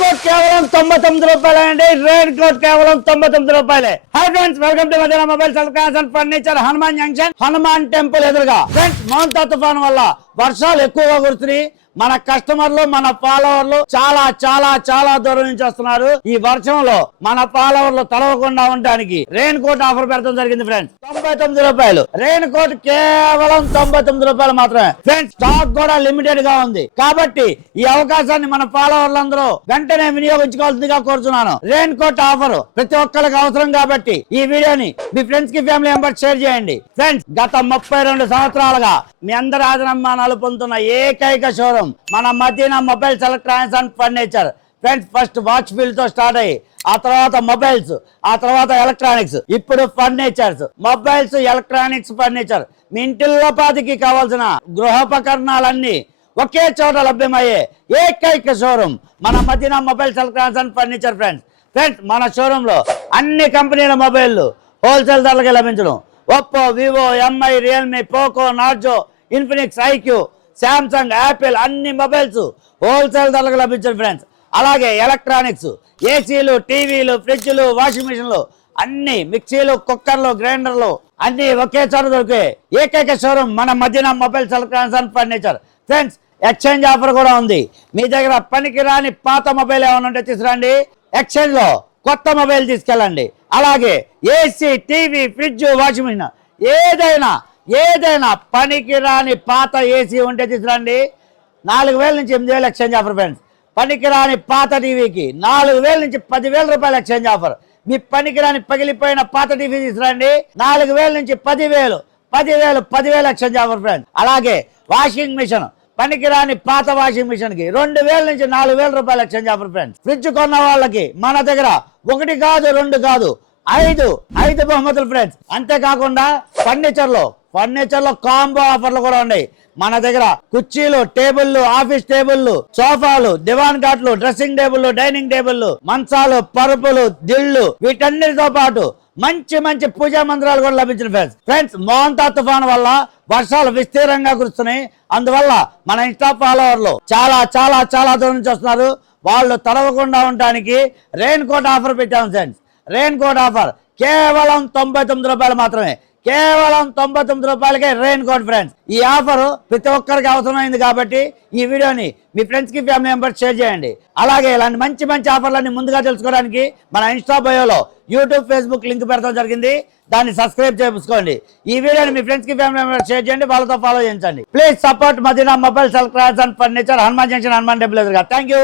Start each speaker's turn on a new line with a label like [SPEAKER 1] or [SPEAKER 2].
[SPEAKER 1] Coat కేవలం తొంభై తొమ్మిది రూపాయలే అండి. రెడ్ కోట్ కేవలం తొంభై తొమ్మిది రూపాయలే. Hi friends welcome to Madina mobile selection and furniture Hanuman junction Hanuman temple ఎదురుగా. ఫ్రెండ్స్ మౌంతా తుఫాన్ వల్ల వర్షాలు ఎక్కువగా కురుతున్నాయి మన కస్టమర్లు మన ఫాలోవర్లు చాలా చాలా చాలా దూరం నుంచి వస్తున్నారు. ఈ వర్షంలో మన ఫాలోవర్లు తడవకుండా ఉండడానికి రెయిన్ కోట్ ఆఫర్ పెడతాం జరిగింది ఫ్రెండ్స్ తొంభై తొమ్మిది రూపాయలు. రెయిన్ కోట్ కేవలం తొంభై తొమ్మిది రూపాయలు మాత్రమే. ఫ్రెండ్స్ స్టాక్ కూడా లిమిటెడ్గా ఉంది. కాబట్టి ఈ అవకాశాన్ని మన ఫాలోవర్లందరూ వెంటనే వినియోగించుకోవాల్సిందిగా కోరుతున్నాను రెయిన్ కోట్ ఆఫర్ ప్రతి ఒక్కరికి అవసరం కాబట్టి ఈ వీడియోని మీ ఫ్రెండ్స్కి ఫ్యామిలీ మెంబర్స్ షేర్ చేయండి. ఫ్రెండ్స్ గత ముప్పై రెండు సంవత్సరాలుగా మీ అందరి లాభాలు పొందుతున్న ఏకైక షోరూమ్. మన Madina mobiles electronics and furniture. Friends first watch బిల్తో start అయ్యి ఆ తర్వాత మొబైల్స్ ఆ తర్వాత ఎలక్ట్రానిక్స్. ఇప్పుడు ఫర్నిచర్స్. Mobiles electronics furniture. మీ ఇంటిల్లో పాతికి కావాల్సిన గృహోపకరణాలన్నీ ఒకే చోట లభ్యమయ్యే ఏకైక షోరూమ్. మన Madina mobiles electronics and furniture friends. Friends మన షోరూమ్లో అన్ని కంపెనీల మొబైల్లు హోల్సేల్ ధరలకి లభించడం Oppo Vivo Mi Realme Poco Narzo Infinix iQOO Samsung Apple అన్ని మొబైల్స్ హోల్సేల్ ధరలకు లభించడం ఫ్రెండ్స్. అలాగే ఎలక్ట్రానిక్స్ ఏసీలు టీవీలు ఫ్రిడ్జ్లు వాషింగ్ మిషన్లు అన్ని మిక్సీలు కుక్కర్లు గ్రైండర్లు అన్ని ఒకే చోట దొరికే ఏకైక షోరూమ్ మన మధ్యన mobiles electronics and furniture. Friends exchange offer కూడా ఉంది. మీ దగ్గర పనికి రాని పాత మొబైల్ ఏమైనా ఉంటే తీసుకురండి. ఎక్స్చేంజ్లో కొత్త మొబైల్ తీసుకెళ్ళండి. అలాగే AC TV fridge washing machine ఏదైనా ఏదైనా పనికి రాని పాత ఏసీ ఉంటే తీసుకురండి. నాలుగు వేల నుంచి ఎనిమిది వేలు ఎక్స్చేంజ్ ఆఫర్ ఫ్రెండ్స్ పనికిరాని పాత టీవీకి నాలుగు వేల నుంచి పదివేల రూపాయలు ఎక్స్చేంజ్ ఆఫర్ మీ పనికిరాని పగిలిపోయిన పాత టీవీ తీసుకురండి. నాలుగు వేల నుంచి పదివేలు పదివేలు పదివేలు ఎక్స్చేంజ్ ఆఫర్ ఫ్రెండ్స్ అలాగే వాషింగ్ మిషన్ పనికిరాని పాత వాషింగ్ మిషన్కి రెండు వేల నుంచి నాలుగు వేల రూపాయలు ఎక్స్చేంజ్ ఆఫర్ ఫ్రెండ్స్ ఫ్రిడ్జ్ కొన్న వాళ్ళకి మన దగ్గర ఒకటి కాదు రెండు కాదు ఐదు ఐదు బహుమతులు ఫ్రెండ్స్ అంతేకాకుండా ఫర్నిచర్లో ఫర్నిచర్లో కాంబో ఆఫర్లు కూడా ఉన్నాయి. మన దగ్గర కుర్చీలు టేబుల్లు ఆఫీస్ టేబుల్లు సోఫాలు దివాన్ కాట్లు డ్రెస్సింగ్ టేబుల్లు డైనింగ్ టేబుల్లు మంచాలు పరుపులు దిళ్ళు వీటన్నిటితో పాటు మంచి మంచి పూజా మందిరాలు కూడా లభించిన ఫ్రెండ్స్ ఫ్రెండ్స్ మోహంతా తుఫాన్ వల్ల వర్షాలు విస్తీర్ణంగా కురుస్తున్నాయి. అందువల్ల మన ఇన్స్టా ఫాలోవర్లు చాలా చాలా చాలా దూరం నుంచి వస్తున్నారు. వాళ్ళు తడవకుండా ఉండడానికి రెయిన్ కోట్ ఆఫర్ పెట్టాము ఫ్రెండ్స్ రెయిన్ కోట్ ఆఫర్ కేవలం తొంభై తొమ్మిది రూపాయలు మాత్రమే. కేవలం తొంభై తొమ్మిది రూపాయలకే రెయిన్ కోట్ ఫ్రెండ్స్ ఈ ఆఫర్ ప్రతి ఒక్కరికి అవసరమైంది కాబట్టి ఈ వీడియోని మీ ఫ్రెండ్స్కి ఫ్యామిలీ మెంబర్స్ షేర్ చేయండి. అలాగే ఇలాంటి మంచి మంచి ఆఫర్లన్నీ ముందుగా తెలుసుకోవడానికి మన ఇన్స్టా బయోలో యూట్యూబ్ ఫేస్బుక్ లింక్ పెడతాం జరిగింది. దాన్ని సబ్స్క్రైబ్ చేసుకోండి ఈ వీడియోని మీ ఫ్రెండ్స్కి ఫ్యామిలీ మెంబర్స్ షేర్ చేయండి. వాళ్ళతో ఫాలో చేయించండి. Please support Madina mobile cell cross and furniture Hanuman junction Hanuman temple ఎదురుగా. Thank you